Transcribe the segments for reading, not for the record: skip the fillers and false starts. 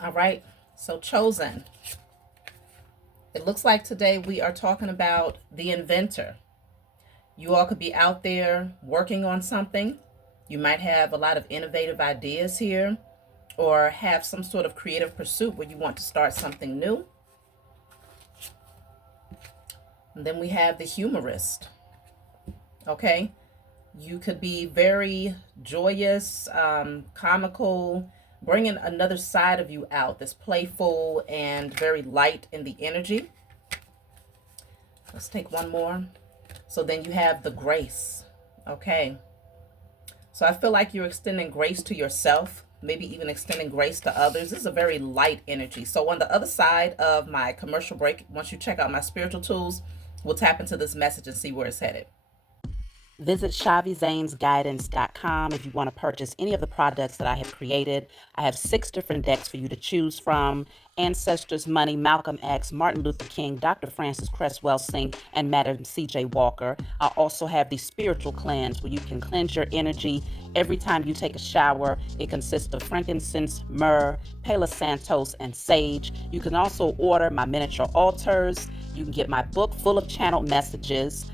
All right, so chosen. It looks like today we are talking about the inventor. You all could be out there working on something. You might have a lot of innovative ideas here, or have some sort of creative pursuit where you want to start something new. And then we have the humorist. Okay, you could be very joyous, comical, bringing another side of you out that's playful and very light in the energy. Let's take one more. So then you have the grace. Okay, so I feel like you're extending grace to yourself, maybe even extending grace to others. This is a very light energy. So on the other side of my commercial break, once you check out my spiritual tools, we'll tap into this message and see where it's headed. Visit ShaviZanesGuidance.com if you want to purchase any of the products that I have created. I have 6 different decks for you to choose from: Ancestors Money, Malcolm X, Martin Luther King, Dr. Francis Cresswell Singh, and Madam C.J. Walker. I also have the Spiritual Cleanse, where you can cleanse your energy every time you take a shower. It consists of frankincense, myrrh, Palo Santos, and sage. You can also order my miniature altars. You can get my book full of channeled messages,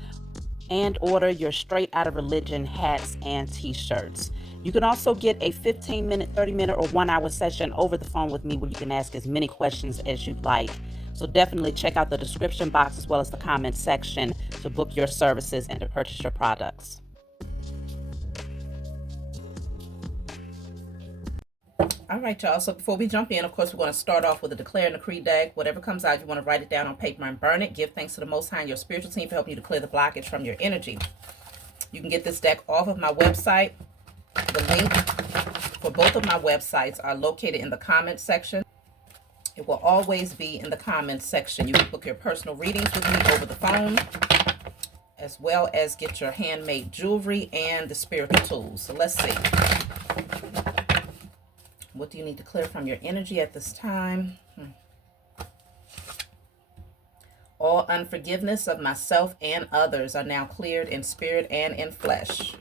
and order your Straight Out of Religion hats and t-shirts. You can also get a 15-minute, 30-minute, or 1-hour session over the phone with me where you can ask as many questions as you'd like. So definitely check out the description box as well as the comment section to book your services and to purchase your products. All right, y'all. So before we jump in, of course, we're going to start off with a declare and decree deck. Whatever comes out, you want to write it down on paper and burn it. Give thanks to the Most High and your spiritual team for helping you to clear the blockage from your energy. You can get this deck off of my website. The link for both of my websites are located in the comments section. It will always be in the comments section. You can book your personal readings with me over the phone, as well as get your handmade jewelry and the spiritual tools. So let's see. What do you need to clear from your energy at this time? All unforgiveness of myself and others are now cleared in spirit and in flesh.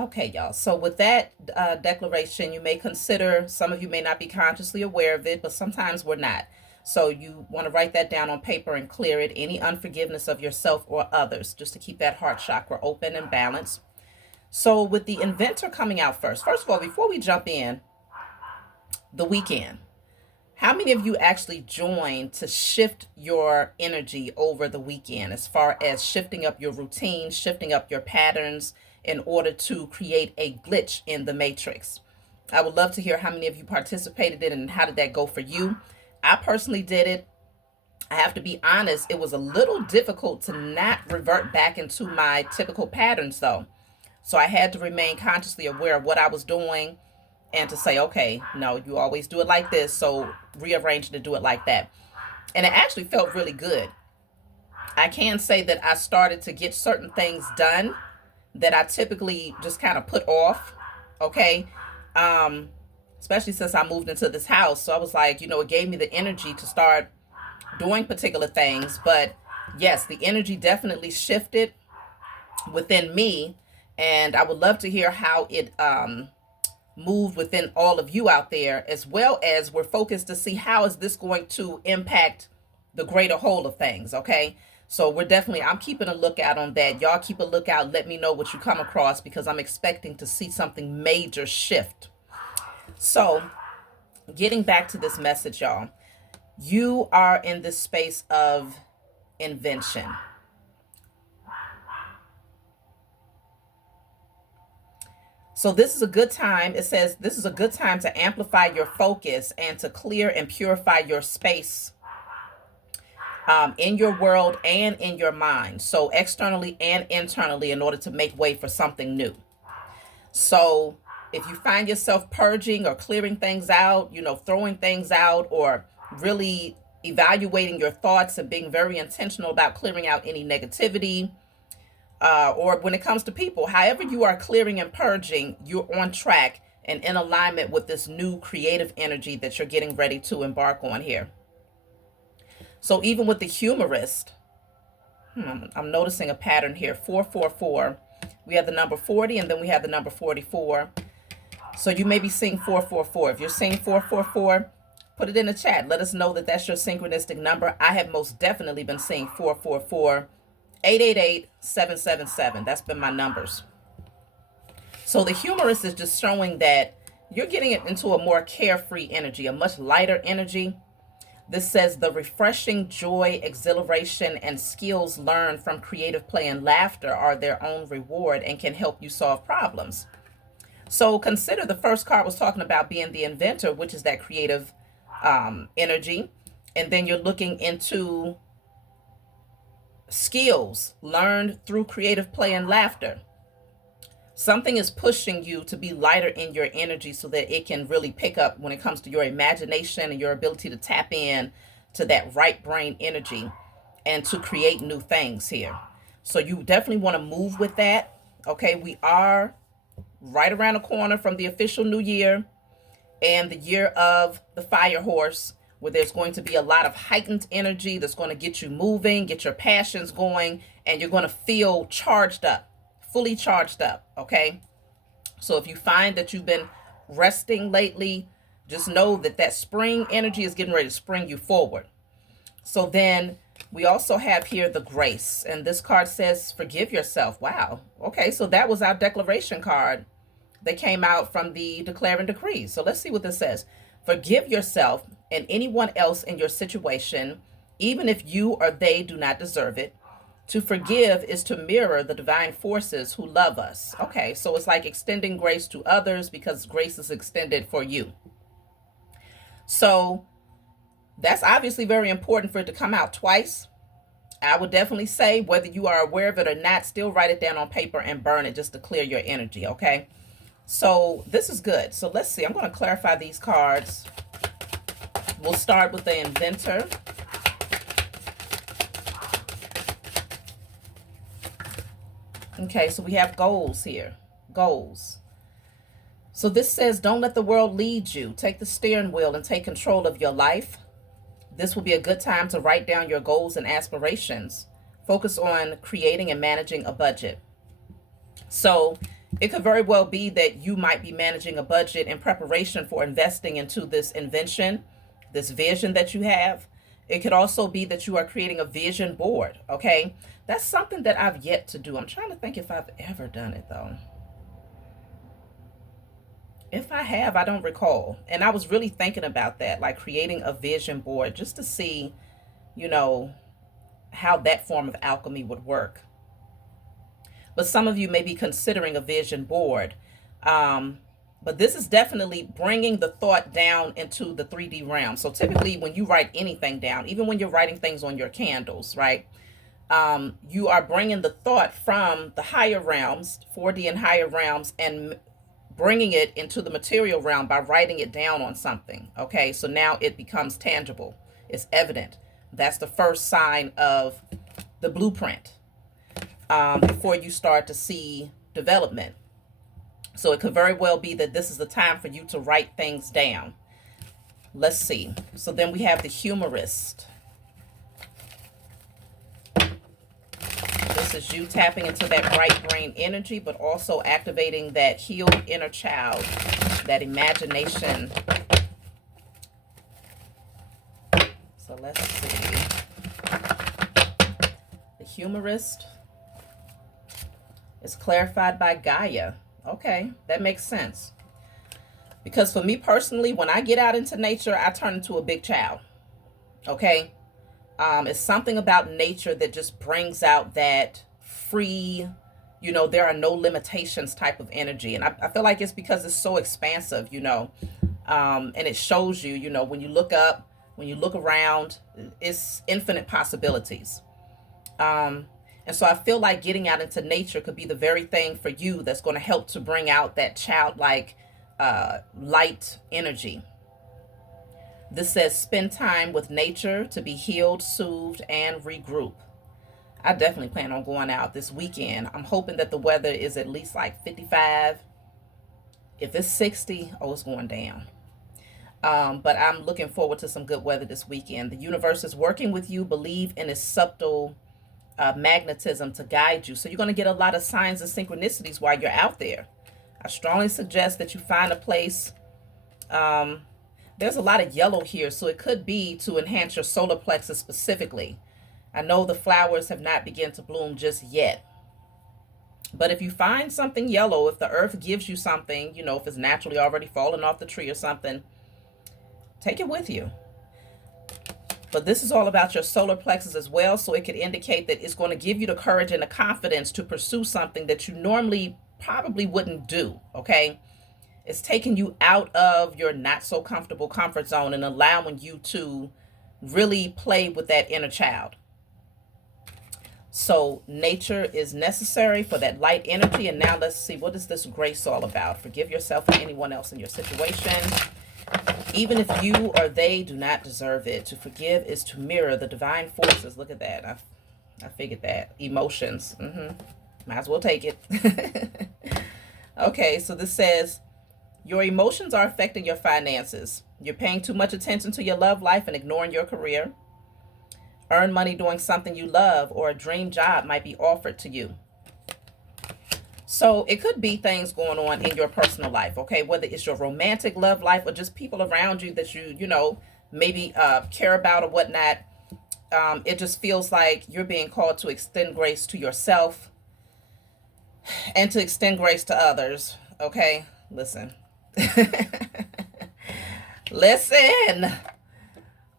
Okay, y'all. So with that declaration, you may consider, some of you may not be consciously aware of it, but sometimes we're not. So you want to write that down on paper and clear it. Any unforgiveness of yourself or others, just to keep that heart chakra open and balanced. So with the inventor coming out first of all, before we jump in, the weekend. How many of you actually joined to shift your energy over the weekend, as far as shifting up your routine, shifting up your patterns in order to create a glitch in the matrix? I would love to hear how many of you participated in it and how did that go for you. I personally did it. I have to be honest, it was a little difficult to not revert back into my typical patterns though. So I had to remain consciously aware of what I was doing and to say, okay, no, you always do it like this, so rearrange to do it like that. And it actually felt really good. I can say that I started to get certain things done that I typically just kind of put off, okay? Especially since I moved into this house. So I was like, it gave me the energy to start doing particular things. But yes, the energy definitely shifted within me. And I would love to hear how it moved within all of you out there, as well as we're focused to see how is this going to impact the greater whole of things. Okay, so I'm keeping a lookout on that. Y'all keep a lookout. Let me know what you come across, because I'm expecting to see something major shift. So getting back to this message, y'all, you are in this space of invention. So this is a good time. It says this is a good time to amplify your focus and to clear and purify your space in your world and in your mind. So externally and internally, in order to make way for something new. So if you find yourself purging or clearing things out, throwing things out, or really evaluating your thoughts and being very intentional about clearing out any negativity, or when it comes to people, however you are clearing and purging, you're on track and in alignment with this new creative energy that you're getting ready to embark on here. So even with the humorist, I'm noticing a pattern here. 444, We have the number 40, and then we have the number 44. So you may be seeing 444. If you're seeing 444, put it in the chat. Let us know that that's your synchronistic number. I have most definitely been seeing 444, 888, 777. That's been my numbers. So the humorous is just showing that you're getting it into a more carefree energy, a much lighter energy. This says the refreshing joy, exhilaration, and skills learned from creative play and laughter are their own reward and can help you solve problems. So consider the first card was talking about being the inventor, which is that creative energy. And then you're looking into skills learned through creative play and laughter. Something is pushing you to be lighter in your energy so that it can really pick up when it comes to your imagination and your ability to tap in to that right brain energy and to create new things here. So you definitely want to move with that. Okay, we are right around the corner from the official new year and the year of the fire horse, where there's going to be a lot of heightened energy that's going to get you moving, get your passions going, and you're going to feel charged up, fully charged up. Okay, so if you find that you've been resting lately, just know that that spring energy is getting ready to spring you forward. So then we also have here the grace, and this card says forgive yourself. Wow. Okay, so that was our declaration card that came out from the declare and decree. So let's see what this says. Forgive yourself and anyone else in your situation, even if you or they do not deserve it. To forgive is to mirror the divine forces who love us. Okay, so it's like extending grace to others because grace is extended for you. So that's obviously very important for it to come out twice. I would definitely say, whether you are aware of it or not, still write it down on paper and burn it just to clear your energy, okay? So this is good. So let's see. I'm going to clarify these cards. We'll start with the inventor. Okay, so we have goals here. Goals. So this says, don't let the world lead you. Take the steering wheel and take control of your life. This will be a good time to write down your goals and aspirations. Focus on creating and managing a budget. So it could very well be that you might be managing a budget in preparation for investing into this invention, this vision that you have. It could also be that you are creating a vision board, okay? That's something that I've yet to do. I'm trying to think if I've ever done it, though. If I have, I don't recall. And I was really thinking about that, like creating a vision board just to see, you know, how that form of alchemy would work. But some of you may be considering a vision board. But this is definitely bringing the thought down into the 3D realm. So typically when you write anything down, even when you're writing things on your candles, right? You are bringing the thought from the higher realms, 4D and higher realms, and bringing it into the material realm by writing it down on something. Okay, so now it becomes tangible. It's evident. That's the first sign of the blueprint before you start to see development. So it could very well be that this is the time for you to write things down. Let's see. So then we have the humorist. This is you tapping into that right brain energy, but also activating that healed inner child, that imagination. So let's see. The humorist is clarified by Gaia. Okay, that makes sense. Because for me personally, when I get out into nature, I turn into a big child. Okay? It's something about nature that just brings out that free, you know, there are no limitations type of energy. And I feel like it's because it's so expansive, you know, and it shows you, you know, when you look up, when you look around, it's infinite possibilities. And so I feel like getting out into nature could be the very thing for you that's going to help to bring out that childlike light energy. This says spend time with nature to be healed, soothed, and regroup. I definitely plan on going out this weekend. I'm hoping that the weather is at least like 55. If it's 60, oh, it's going down. But I'm looking forward to some good weather this weekend. The universe is working with you. Believe in its subtle magnetism to guide you. So you're going to get a lot of signs and synchronicities while you're out there. I strongly suggest that you find a place. There's a lot of yellow here, so it could be to enhance your solar plexus specifically. I know the flowers have not begun to bloom just yet. But if you find something yellow, if the earth gives you something, you know, if it's naturally already fallen off the tree or something, take it with you. But this is all about your solar plexus as well. So it could indicate that it's going to give you the courage and the confidence to pursue something that you normally probably wouldn't do. Okay. It's taking you out of your not so comfortable comfort zone and allowing you to really play with that inner child. So nature is necessary for that light energy. And now let's see, what is this grace all about? Forgive yourself and anyone else in your situation, even if you or they do not deserve it. To forgive is to mirror the divine forces. Look at that. I figured that. Emotions. Might as well take it. Okay, so this says, your emotions are affecting your finances. You're paying too much attention to your love life and ignoring your career. Earn money doing something you love, or a dream job might be offered to you. So it could be things going on in your personal life, okay? Whether it's your romantic love life or just people around you that you know, maybe care about or whatnot. It just feels like you're being called to extend grace to yourself and to extend grace to others, okay? Listen. Listen.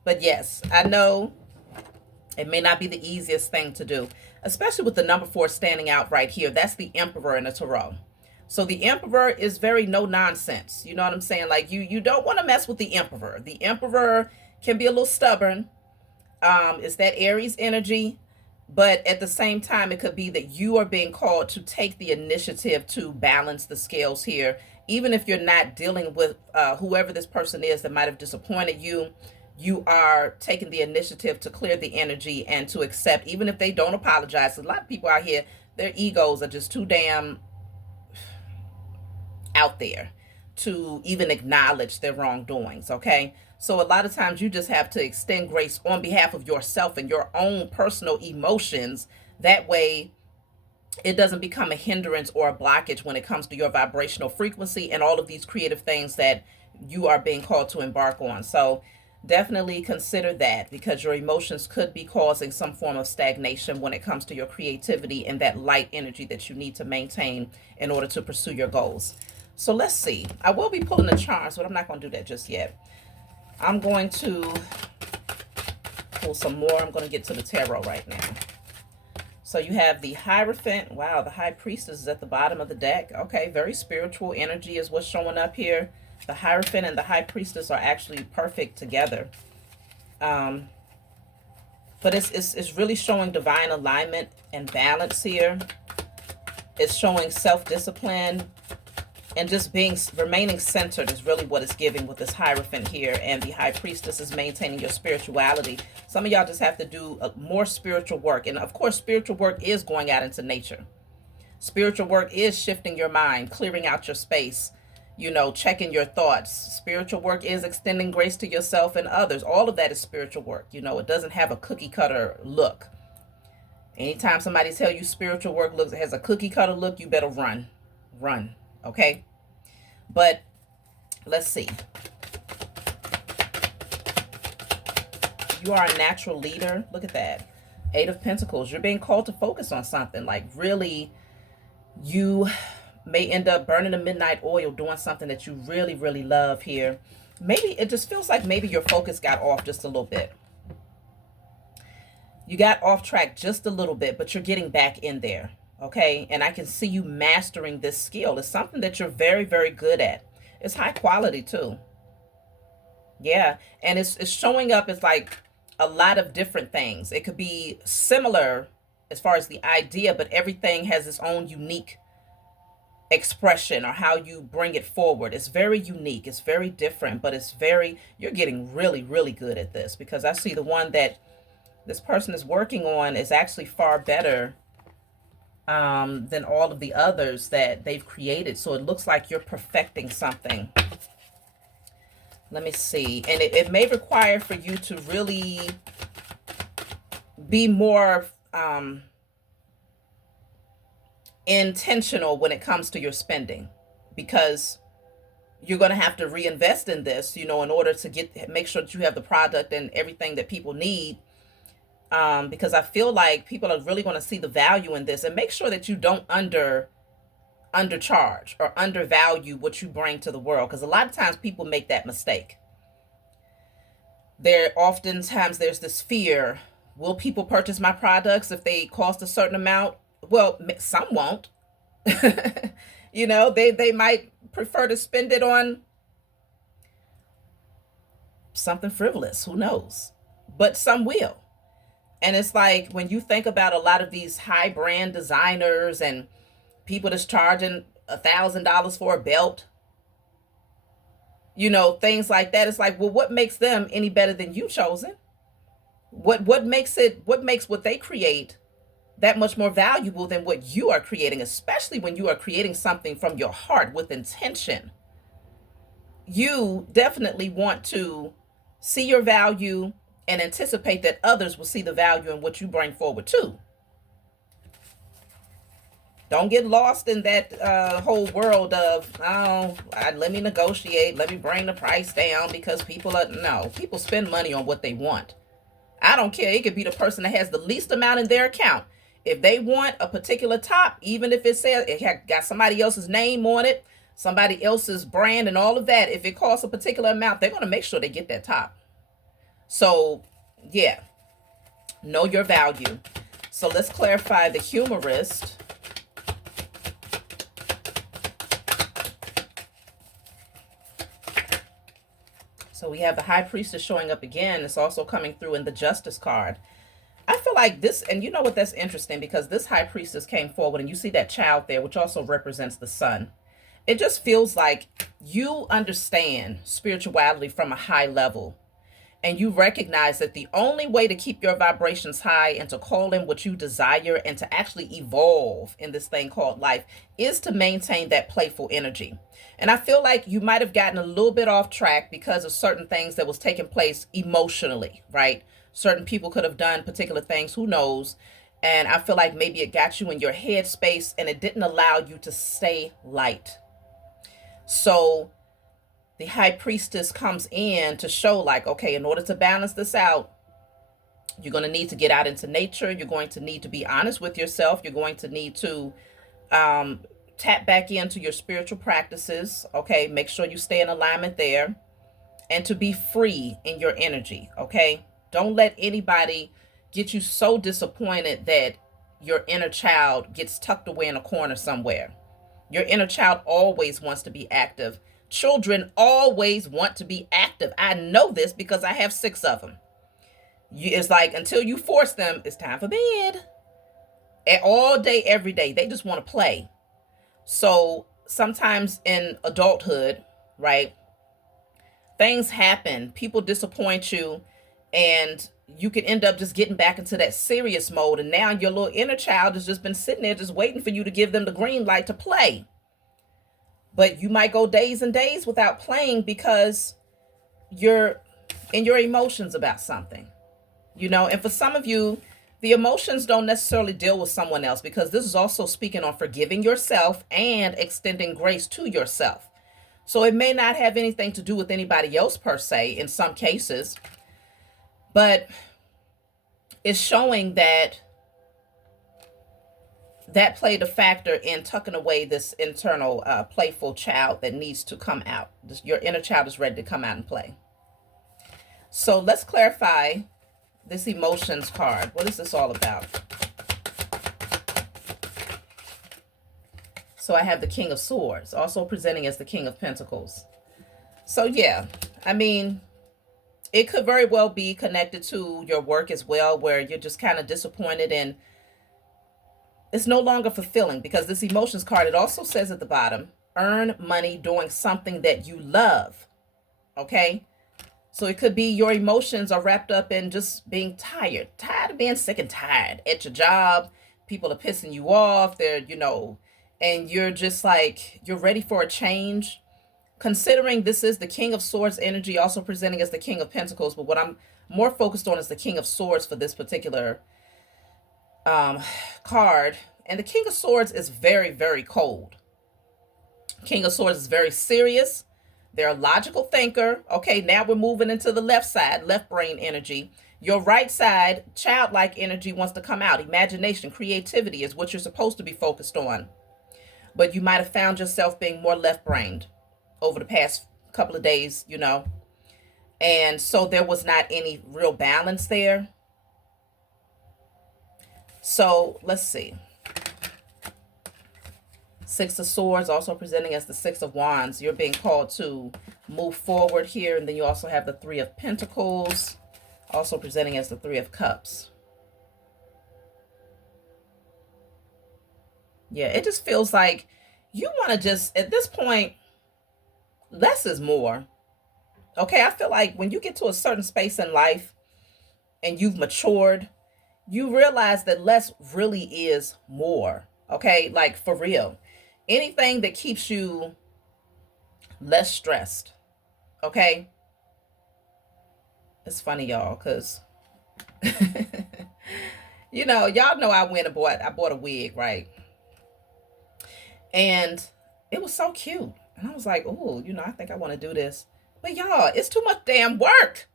But yes, I know it may not be the easiest thing to do, especially with the number 4 standing out right here. That's the Emperor in the Tarot. So the Emperor is very no nonsense. You know what I'm saying? Like you don't want to mess with the Emperor. The Emperor can be a little stubborn. It's that Aries energy. But at the same time, it could be that you are being called to take the initiative to balance the scales here. Even if you're not dealing with whoever this person is that might have disappointed you, you are taking the initiative to clear the energy and to accept, even if they don't apologize. A lot of people out here, their egos are just too damn out there to even acknowledge their wrongdoings, okay? So a lot of times you just have to extend grace on behalf of yourself and your own personal emotions. That way it doesn't become a hindrance or a blockage when it comes to your vibrational frequency and all of these creative things that you are being called to embark on. So definitely consider that, because your emotions could be causing some form of stagnation when it comes to your creativity and that light energy that you need to maintain in order to pursue your goals. So let's see. I will be pulling the charms, but I'm not going to do that just yet. I'm going to pull some more. I'm going to get to the tarot right now. So you have the Hierophant. Wow, the High Priestess is at the bottom of the deck. Okay, very spiritual energy is what's showing up here. The Hierophant and the High Priestess are actually perfect together. But it's really showing divine alignment and balance here. It's showing self-discipline and just remaining centered is really what it's giving with this Hierophant here. And the High Priestess is maintaining your spirituality. Some of y'all just have to do more spiritual work. And of course, spiritual work is going out into nature. Spiritual work is shifting your mind, clearing out your space, you know, checking your thoughts. Spiritual work is extending grace to yourself and others. All of that is spiritual work. You know, it doesn't have a cookie cutter look. Anytime somebody tells you spiritual work has a cookie cutter look, you better run. Run. Okay? But let's see. You are a natural leader. Look at that. 8 of Pentacles. You're being called to focus on something. Like really, you may end up burning a midnight oil doing something that you really, really love here. Maybe it just feels like maybe your focus got off just a little bit. You got off track just a little bit, but you're getting back in there. Okay, and I can see you mastering this skill. It's something that you're very, very good at. It's high quality too. Yeah, and it's showing up as like a lot of different things. It could be similar as far as the idea, but everything has its own unique expression or how you bring it forward. It's very unique. It's very different, but you're getting really, really good at this, because I see the one that this person is working on is actually far better than all of the others that they've created. So it looks like you're perfecting something. Let me see. And it may require for you to really be more intentional when it comes to your spending, because you're going to have to reinvest in this, in order to make sure that you have the product and everything that people need. Because I feel like people are really going to see the value in this, and make sure that you don't undercharge or undervalue what you bring to the world, because a lot of times people make that mistake. Oftentimes there's this fear: will people purchase my products if they cost a certain amount? Well, some won't. They might prefer to spend it on something frivolous, who knows, but some will. And it's like, when you think about a lot of these high brand designers and people that's charging $1,000 for a belt, things like that, it's like, well, what makes them any better than you, chosen? What makes what they create that much more valuable than what you are creating, especially when you are creating something from your heart with intention? You definitely want to see your value and anticipate that others will see the value in what you bring forward too. Don't get lost in that whole world of, let me negotiate, let me bring the price down, because people spend money on what they want. I don't care. It could be the person that has the least amount in their account. If they want a particular top, even if it says it got somebody else's name on it, somebody else's brand and all of that, if it costs a particular amount, they're going to make sure they get that top. So, yeah, know your value. So let's clarify the humorist. So we have the High Priestess showing up again. It's also coming through in the Justice card. I feel like this, and you know what, that's interesting, because this High Priestess came forward, and you see that child there, which also represents the sun. It just feels like you understand spirituality from a high level, and you recognize that the only way to keep your vibrations high and to call in what you desire and to actually evolve in this thing called life is to maintain that playful energy. And I feel like you might have gotten a little bit off track because of certain things that was taking place emotionally, right? Certain people could have done particular things, who knows? And I feel like maybe it got you in your head space and it didn't allow you to stay light. So the High Priestess comes in to show, like, okay, in order to balance this out, you're going to need to get out into nature. You're going to need to be honest with yourself. You're going to need to tap back into your spiritual practices. Okay, make sure you stay in alignment there, and to be free in your energy. Okay, don't let anybody get you so disappointed that your inner child gets tucked away in a corner somewhere. Your inner child always wants to be active. Children always want to be active. I know this because I have 6 of them. It's like, until you force them, it's time for bed. And all day, every day, they just want to play. So sometimes in adulthood, right, things happen, people disappoint you, and you can end up just getting back into that serious mode. And now your little inner child has just been sitting there just waiting for you to give them the green light to play. But you might go days and days without playing because you're in your emotions about something, and for some of you, the emotions don't necessarily deal with someone else, because this is also speaking on forgiving yourself and extending grace to yourself. So it may not have anything to do with anybody else per se in some cases, but it's showing that played a factor in tucking away this internal playful child that needs to come out. Your inner child is ready to come out and play. So let's clarify this emotions card. What is this all about? So I have the King of Swords, also presenting as the King of Pentacles. So yeah, I mean, it could very well be connected to your work as well, where you're just kind of disappointed and it's no longer fulfilling, because this emotions card, it also says at the bottom, earn money doing something that you love. Okay? So it could be your emotions are wrapped up in just being tired of being sick and tired at your job. People are pissing you off. They're, and you're just like, you're ready for a change. Considering this is the King of Swords energy, also presenting as the King of Pentacles. But what I'm more focused on is the King of Swords for this particular um, card. And the King of Swords is very, very cold. King of Swords is very serious. They're a logical thinker. Okay, now we're moving into the left side, left brain energy. Your right side, childlike energy wants to come out. Imagination, creativity is what you're supposed to be focused on. But you might have found yourself being more left brained over the past couple of days, you know. And so there was not any real balance there. So let's see. Six of Swords also presenting as the Six of Wands. You're being called to move forward here. And then you also have the Three of Pentacles, also presenting as the Three of Cups. Yeah, it just feels like you want to just, at this point, less is more. Okay, I feel like when you get to a certain space in life and you've matured, you realize that less really is more. Okay, like for real. Anything that keeps you less stressed. Okay. It's funny, y'all, because you know, y'all know I bought a wig, right? And it was so cute. And I was like, oh, you know, I think I want to do this. But y'all, it's too much damn work.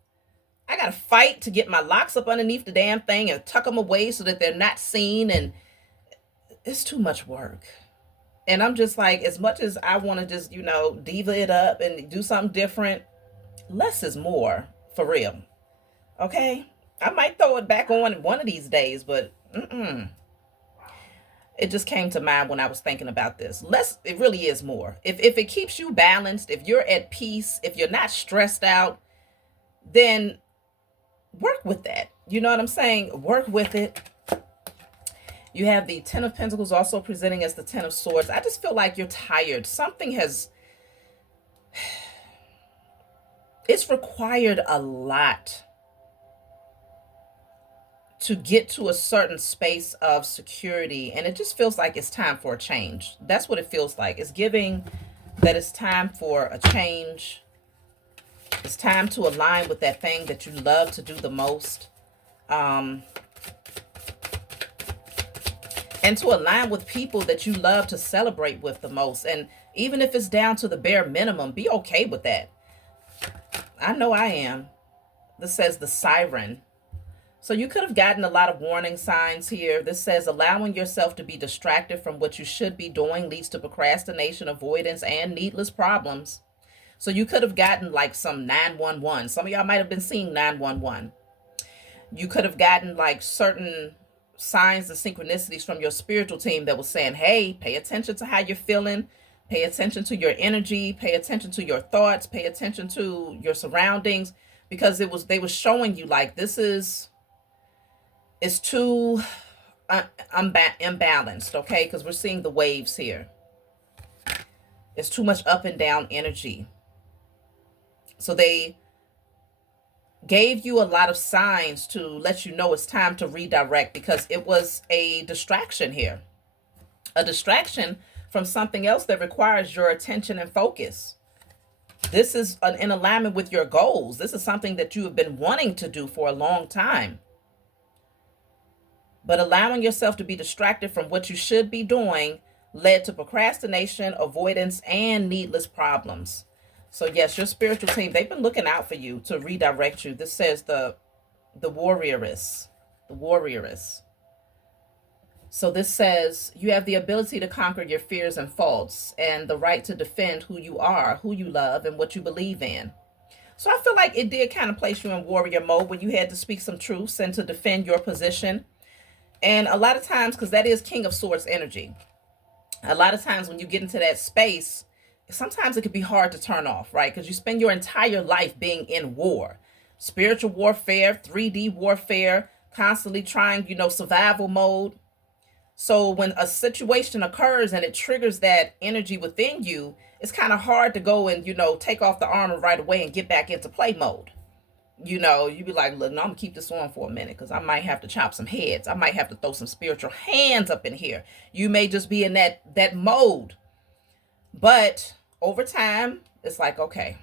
I got to fight to get my locks up underneath the damn thing and tuck them away so that they're not seen. And it's too much work. And I'm just like, as much as I want to just, you know, diva it up and do something different, less is more, for real. Okay? I might throw it back on one of these days, but it just came to mind when I was thinking about this. Less, it really is more. If it keeps you balanced, if you're at peace, if you're not stressed out, then work with that. You know what I'm saying? Work with it. You have the Ten of Pentacles also presenting as the Ten of Swords. I just feel like you're tired. Something has, it's required a lot to get to a certain space of security. And it just feels like it's time for a change. That's what it feels like. It's giving that it's time for a change. It's time to align with that thing that you love to do the most. And to align with people that you love to celebrate with the most. And even if it's down to the bare minimum, be okay with that. I know I am. This says the Siren. So you could have gotten a lot of warning signs here. This says allowing yourself to be distracted from what you should be doing leads to procrastination, avoidance, and needless problems. So you could have gotten like some 911. Some of y'all might have been seeing 911. You could have gotten like certain signs and synchronicities from your spiritual team that was saying, hey, pay attention to how you're feeling. Pay attention to your energy. Pay attention to your thoughts. Pay attention to your surroundings. Because they were showing you like this is... it's too imbalanced, okay? Because we're seeing the waves here. It's too much up and down energy. So they gave you a lot of signs to let you know it's time to redirect because it was a distraction here. A distraction from something else that requires your attention and focus. This is in alignment with your goals. This is something that you have been wanting to do for a long time. But allowing yourself to be distracted from what you should be doing led to procrastination, avoidance, and needless problems. So yes, your spiritual team, they've been looking out for you to redirect you. This says the warrioress, the warrioress. So this says you have the ability to conquer your fears and faults and the right to defend who you are, who you love, and what you believe in. So I feel like it did kind of place you in warrior mode when you had to speak some truths and to defend your position. And a lot of times, because that is King of Swords energy, a lot of times when you get into that space, sometimes it could be hard to turn off, right? Because you spend your entire life being in war, spiritual warfare, 3D warfare, constantly trying, survival mode. So when a situation occurs and it triggers that energy within you, it's kind of hard to go and, take off the armor right away and get back into play mode. You'd be like, look, no, I'm gonna keep this on for a minute because I might have to chop some heads. I might have to throw some spiritual hands up in here. You may just be in that mode. But over time, it's like, okay,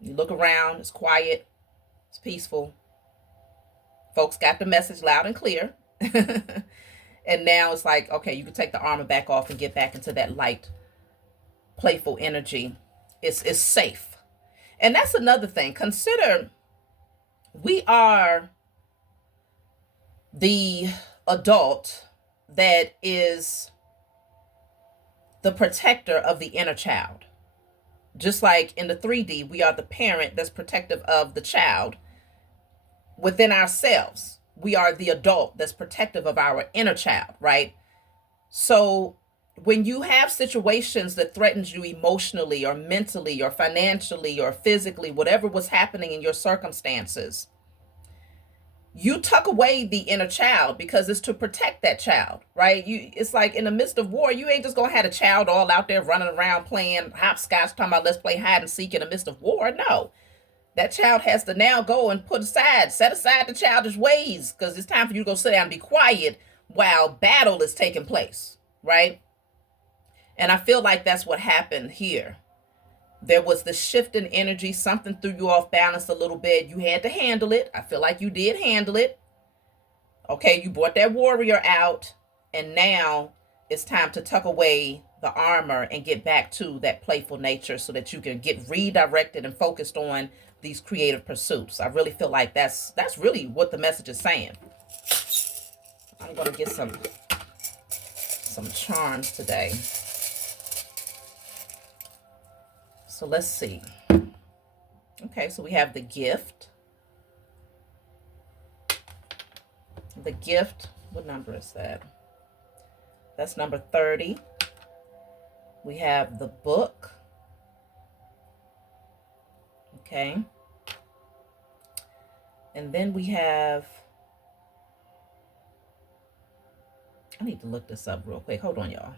you look around, it's quiet, it's peaceful. Folks got the message loud and clear. And now it's like, okay, you can take the armor back off and get back into that light, playful energy. It's safe. And that's another thing. Consider we are the adult that is the protector of the inner child. Just like in the 3D, we are the parent that's protective of the child within ourselves. We are the adult that's protective of our inner child, right? So when you have situations that threatens you emotionally or mentally or financially or physically, whatever was happening in your circumstances, you tuck away the inner child because it's to protect that child, right? It's like in the midst of war, you ain't just gonna have a child all out there running around playing hopscotch, talking about let's play hide and seek in the midst of war. No, that child has to now go and set aside the childish ways, because it's time for you to go sit down and be quiet while battle is taking place, right? And I feel like that's what happened here. There was the shift in energy. Something threw you off balance a little bit. You had to handle it. I feel like you did handle it. Okay, you brought that warrior out, and now it's time to tuck away the armor and get back to that playful nature so that you can get redirected and focused on these creative pursuits. I really feel like that's really what the message is saying. I'm gonna get some charms today. So let's see. Okay, so we have the gift. The gift, what number is that? That's number 30. We have the book. Okay. And then we have, I need to look this up real quick. Hold on, y'all.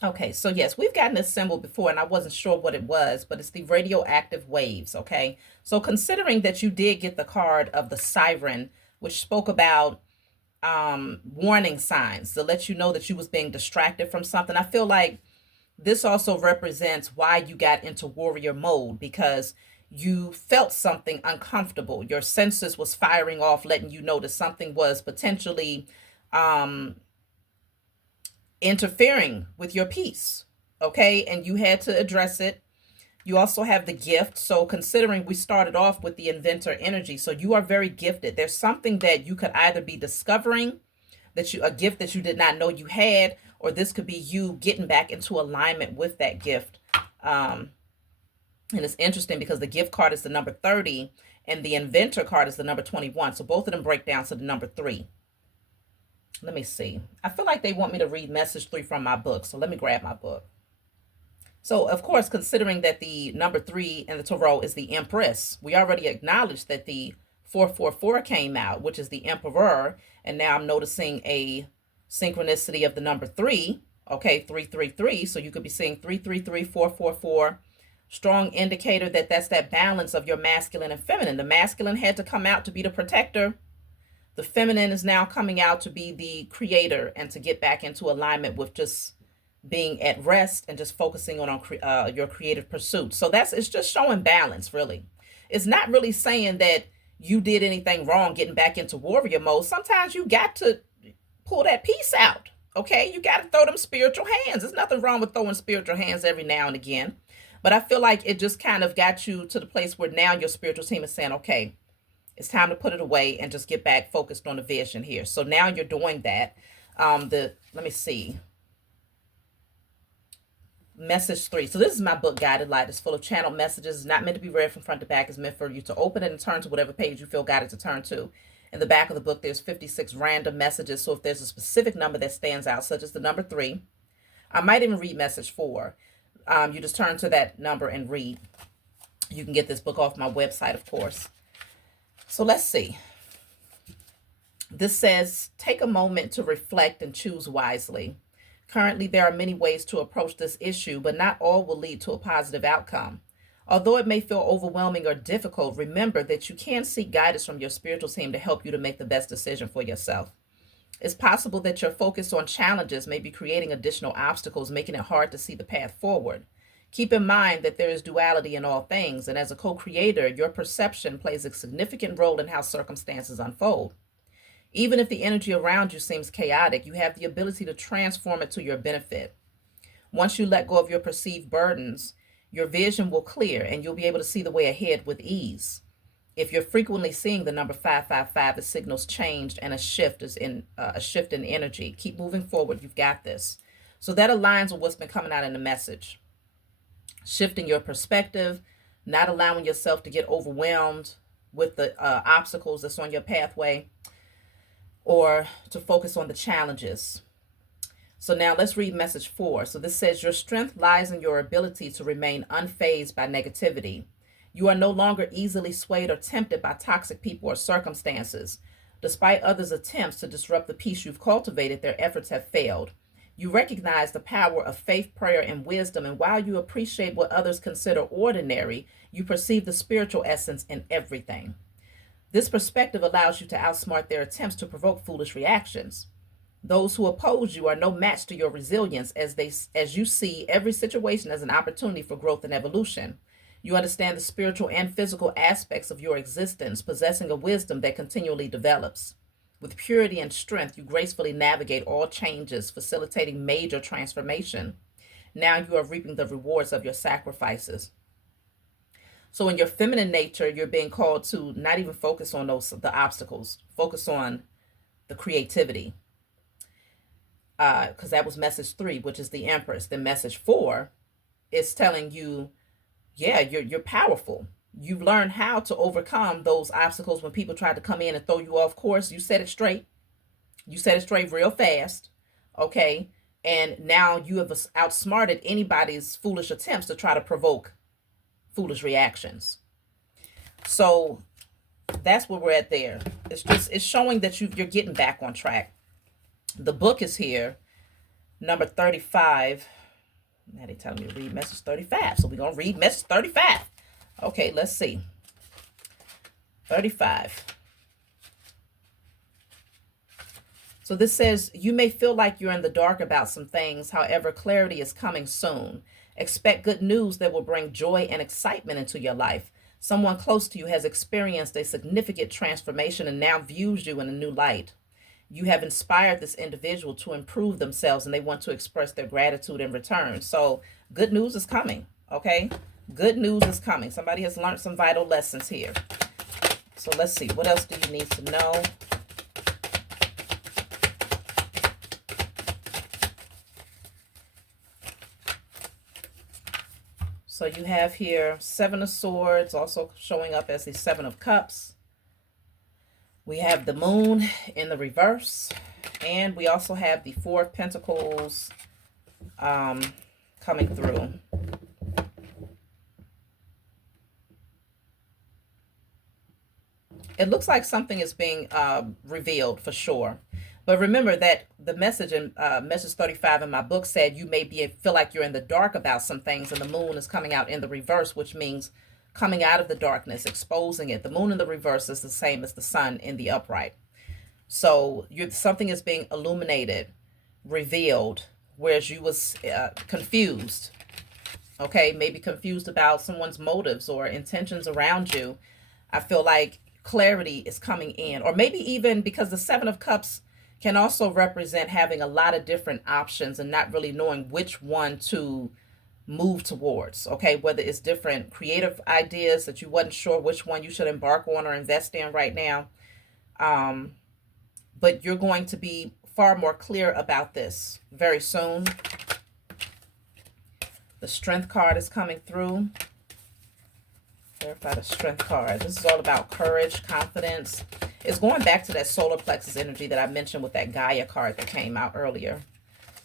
Okay, so yes, we've gotten this symbol before, and I wasn't sure what it was, but it's the radioactive waves, okay? So considering that you did get the card of the siren, which spoke about warning signs to let you know that you was being distracted from something, I feel like this also represents why you got into warrior mode, because you felt something uncomfortable. Your senses was firing off, letting you know that something was potentially interfering with your peace, okay? And you had to address it. You also have the gift. So considering we started off with the inventor energy, so you are very gifted. There's something that you could either be discovering, a gift that you did not know you had, or this could be you getting back into alignment with that gift. And it's interesting because the gift card is the number 30 and the inventor card is the number 21. So both of them break down to the number 3. Let me see. I feel like they want me to read message 3 from my book. So let me grab my book. So, of course, considering that the number 3 in the tarot is the Empress, we already acknowledged that the 444 came out, which is the Emperor. And now I'm noticing a synchronicity of the number 3. Okay, 333. So you could be seeing 333, 444. Strong indicator that that's that balance of your masculine and feminine. The masculine had to come out to be the protector. The feminine is now coming out to be the creator and to get back into alignment with just being at rest and just focusing on your creative pursuits. So it's just showing balance, really. It's not really saying that you did anything wrong getting back into warrior mode. Sometimes you got to pull that piece out, okay? You got to throw them spiritual hands. There's nothing wrong with throwing spiritual hands every now and again. But I feel like it just kind of got you to the place where now your spiritual team is saying, okay, it's time to put it away and just get back focused on the vision here. So now you're doing that. Let me see. Message 3. So this is my book, Guided Light. It's full of channeled messages. It's not meant to be read from front to back. It's meant for you to open it and turn to whatever page you feel guided to turn to. In the back of the book, there's 56 random messages. So if there's a specific number that stands out, such as the number 3, I might even read message 4. You just turn to that number and read. You can get this book off my website, of course. So let's see. This says, take a moment to reflect and choose wisely. Currently, there are many ways to approach this issue, but not all will lead to a positive outcome. Although it may feel overwhelming or difficult, remember that you can seek guidance from your spiritual team to help you to make the best decision for yourself. It's possible that your focus on challenges may be creating additional obstacles, making it hard to see the path forward. Keep in mind that there is duality in all things, and as a co-creator, your perception plays a significant role in how circumstances unfold. Even if the energy around you seems chaotic, you have the ability to transform it to your benefit. Once you let go of your perceived burdens, your vision will clear and you'll be able to see the way ahead with ease. If you're frequently seeing the number 555, it signals change and a shift in energy. Keep moving forward. You've got this. So that aligns with what's been coming out in the message. Shifting your perspective, not allowing yourself to get overwhelmed with the obstacles that's on your pathway, or to focus on the challenges. So now let's read message 4. So this says, your strength lies in your ability to remain unfazed by negativity. You are no longer easily swayed or tempted by toxic people or circumstances. Despite others' attempts to disrupt the peace you've cultivated, their efforts have failed. You recognize the power of faith, prayer, and wisdom, and while you appreciate what others consider ordinary, you perceive the spiritual essence in everything. This perspective allows you to outsmart their attempts to provoke foolish reactions. Those who oppose you are no match to your resilience, as you see every situation as an opportunity for growth and evolution. You understand the spiritual and physical aspects of your existence, possessing a wisdom that continually develops. With purity and strength, you gracefully navigate all changes, facilitating major transformation. Now you are reaping the rewards of your sacrifices. So in your feminine nature, you're being called to not even focus on the obstacles, focus on the creativity. Because that was message 3, which is the Empress. Then message 4 is telling you, yeah, you're powerful. You've learned how to overcome those obstacles when people try to come in and throw you off course. You set it straight. You set it straight real fast. Okay. And now you have outsmarted anybody's foolish attempts to try to provoke foolish reactions. So that's where we're at there. It's showing that you're getting back on track. The book is here, number 35. Now they're telling me to read message 35. So we're going to read message 35. Okay, let's see. 35. So this says, you may feel like you're in the dark about some things. However, clarity is coming soon. Expect good news that will bring joy and excitement into your life. Someone close to you has experienced a significant transformation and now views you in a new light. You have inspired this individual to improve themselves and they want to express their gratitude in return. So good news is coming, okay? Good news is coming. Somebody has learned some vital lessons here. So let's see. What else do you need to know? So you have here 7 of Swords, also showing up as the 7 of Cups. We have the Moon in the reverse. And we also have the 4 of Pentacles coming through. It looks like something is being revealed for sure. But remember that the message in message 35 in my book said you may feel like you're in the dark about some things, and the moon is coming out in the reverse, which means coming out of the darkness, exposing it. The moon in the reverse is the same as the sun in the upright. So something is being illuminated, revealed, whereas you was confused. Okay, maybe confused about someone's motives or intentions around you. I feel like clarity is coming in, or maybe even because the 7 of Cups can also represent having a lot of different options and not really knowing which one to move towards. Okay, whether it's different creative ideas that you wasn't sure which one you should embark on or invest in right now. But you're going to be far more clear about this very soon. The Strength card is coming through. Clarify the Strength card. This is all about courage, confidence. It's going back to that solar plexus energy that I mentioned with that Gaia card that came out earlier.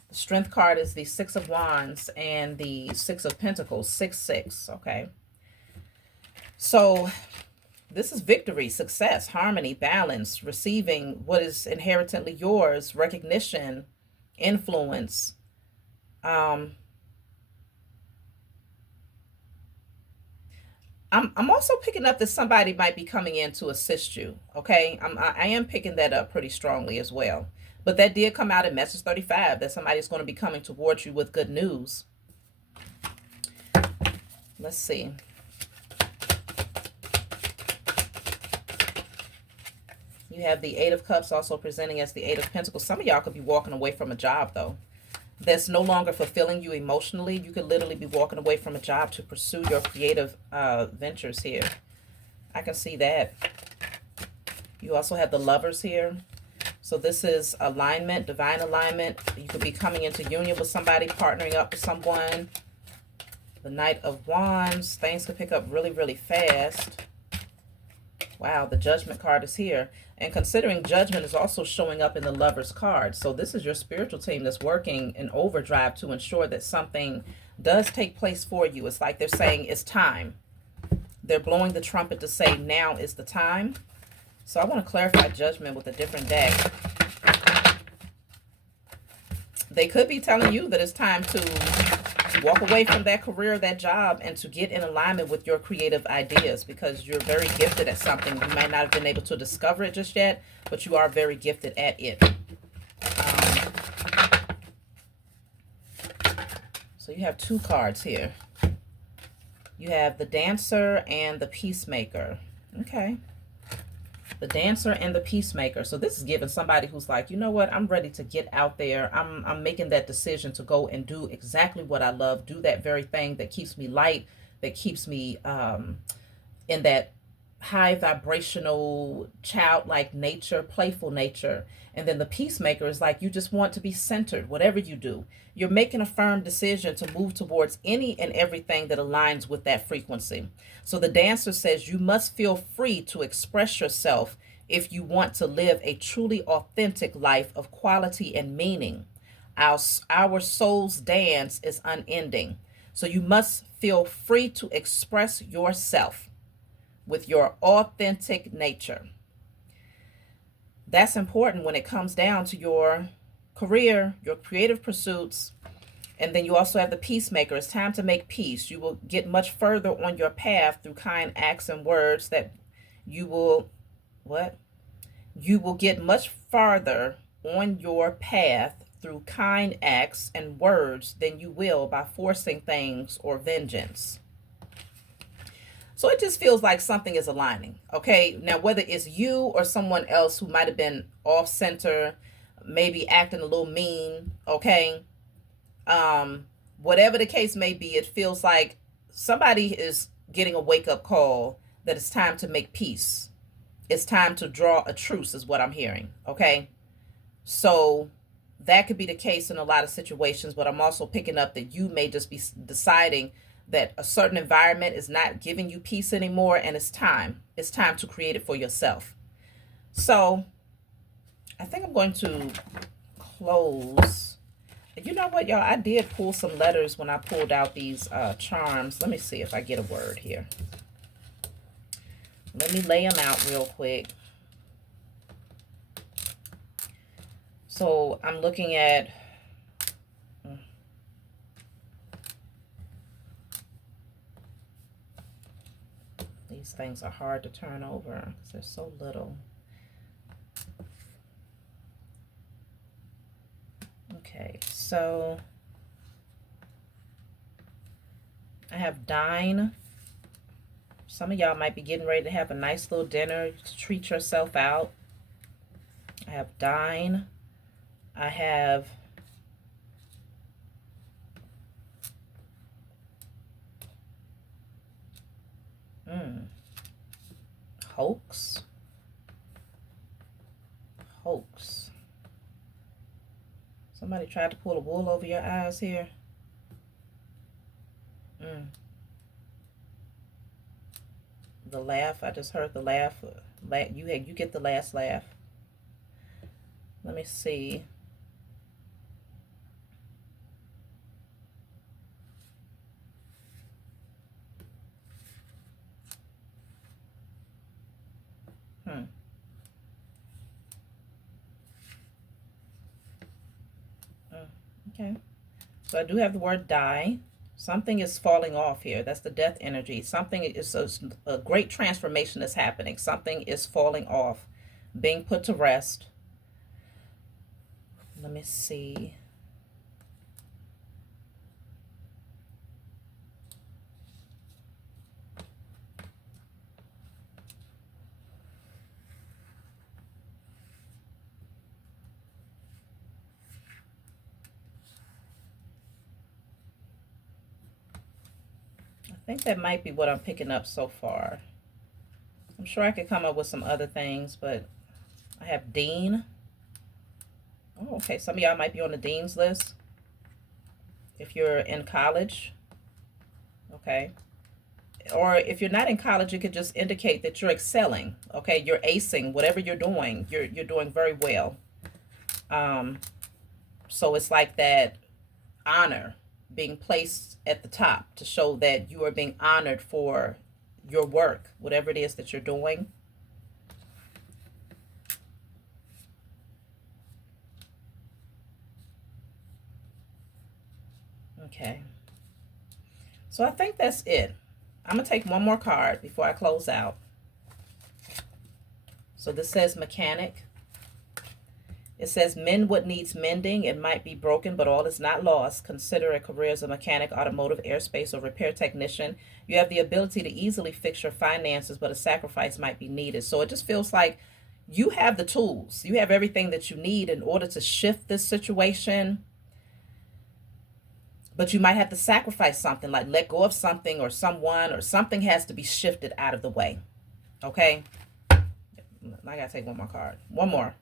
The Strength card is the 6 of Wands and the 6 of Pentacles, 6-6, okay? So this is victory, success, harmony, balance, receiving what is inherently yours, recognition, influence. I'm also picking up that somebody might be coming in to assist you, okay? I am picking that up pretty strongly as well. But that did come out in message 35, that somebody's going to be coming towards you with good news. Let's see. You have the Eight of Cups also presenting as the Eight of Pentacles. Some of y'all could be walking away from a job, though, that's no longer fulfilling you emotionally. You could literally be walking away from a job to pursue your creative ventures here. I can see that. You also have the Lovers here. So this is alignment, divine alignment. You could be coming into union with somebody, partnering up with someone. The Knight of Wands. Things could pick up really, really fast. Wow, the Judgment card is here. And considering Judgment is also showing up in the Lover's card. So this is your spiritual team that's working in overdrive to ensure that something does take place for you. It's like they're saying it's time. They're blowing the trumpet to say now is the time. So I want to clarify Judgment with a different deck. They could be telling you that it's time to walk away from that career, that job, and to get in alignment with your creative ideas, because you're very gifted at something. You might not have been able to discover it just yet, but you are very gifted at it. So you have two cards here. You have the Dancer and the Peacemaker. Okay. The Dancer and the Peacemaker. So this is giving somebody who's like, you know what, I'm ready to get out there. I'm making that decision to go and do exactly what I love, do that very thing that keeps me light, that keeps me in that high vibrational, childlike nature, playful nature. And then the Peacemaker is like, you just want to be centered, whatever you do. You're making a firm decision to move towards any and everything that aligns with that frequency. So the Dancer says you must feel free to express yourself if you want to live a truly authentic life of quality and meaning. Our soul's dance is unending. So you must feel free to express yourself with your authentic nature. That's important when it comes down to your career, your creative pursuits. And then you also have the Peacemaker. It's time to make peace. You will get much further on your path through kind acts and words that you will, You will get much farther on your path through kind acts and words than you will by forcing things or vengeance. So it just feels like something is aligning, okay? Now, whether it's you or someone else who might have been off-center, maybe acting a little mean, okay? Whatever the case may be, it feels like somebody is getting a wake-up call that it's time to make peace. It's time to draw a truce is what I'm hearing, okay? So that could be the case in a lot of situations, but I'm also picking up that you may just be deciding that a certain environment is not giving you peace anymore, and it's time. It's time to create it for yourself. So I think I'm going to close. You know what, y'all? I did pull some letters when I pulled out these charms. Let me see if I get a word here. Let me lay them out real quick. So I'm looking at these things are hard to turn over because they're so little. Okay, so I have dine. Some of y'all might be getting ready to have a nice little dinner to treat yourself out. I have dine. I have hoax. Hoax. Somebody tried to pull a wool over your eyes here. The laugh. I just heard the laugh. You get the last laugh. Let me see. Okay. So I do have the word die. Something is falling off here. That's the death energy. Something is a great transformation that's happening. Something is falling off, being put to rest. Let me see. think that might be what I'm picking up so far. I'm sure I could come up with some other things, but I have Dean. Oh, okay. Some of y'all might be on the Dean's list if you're in college. Okay. Or if you're not in college, it could just indicate that you're excelling. Okay, you're acing whatever you're doing. You're doing very well. Um, so it's like that honor being placed at the top to show that you are being honored for your work, whatever it is that you're doing. Okay. So I think that's it. I'm going to take one more card before I close out. So this says mechanic. It says mend what needs mending. It might be broken, but all is not lost. Consider a career as a mechanic, automotive, aerospace, or repair technician. You have the ability to easily fix your finances, but a sacrifice might be needed. So it just feels like you have the tools. You have everything that you need in order to shift this situation. But you might have to sacrifice something, like let go of something or someone, or something has to be shifted out of the way. Okay? I gotta take one more card. One more.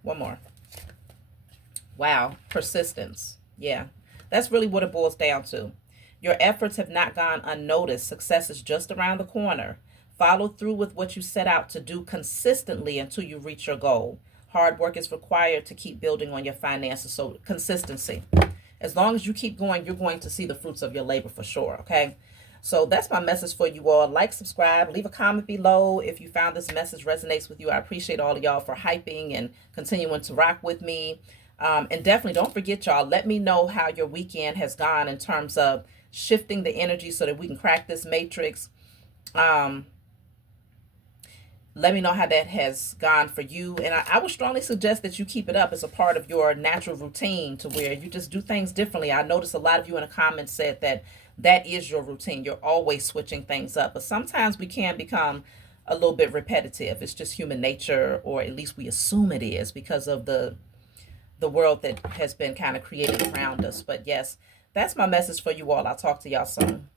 Wow, persistence. Yeah, that's really what it boils down to. Your efforts have not gone unnoticed. Success is just around the corner. Follow through with what you set out to do consistently until you reach your goal. Hard work is required to keep building on your finances. So, consistency. As long as you keep going, you're going to see the fruits of your labor for sure. Okay. So that's my message for you all. Like, subscribe, leave a comment below if you found this message resonates with you. I appreciate all of y'all for hyping and continuing to rock with me. And definitely don't forget, y'all, let me know how your weekend has gone in terms of shifting the energy so that we can crack this matrix. Let me know how that has gone for you. And I would strongly suggest that you keep it up as a part of your natural routine, to where you just do things differently. I noticed a lot of you in the comments said that that is your routine. You're always switching things up. But sometimes we can become a little bit repetitive. It's just human nature, or at least we assume it is, because of the world that has been kind of created around us. But yes, that's my message for you all. I'll talk to y'all soon.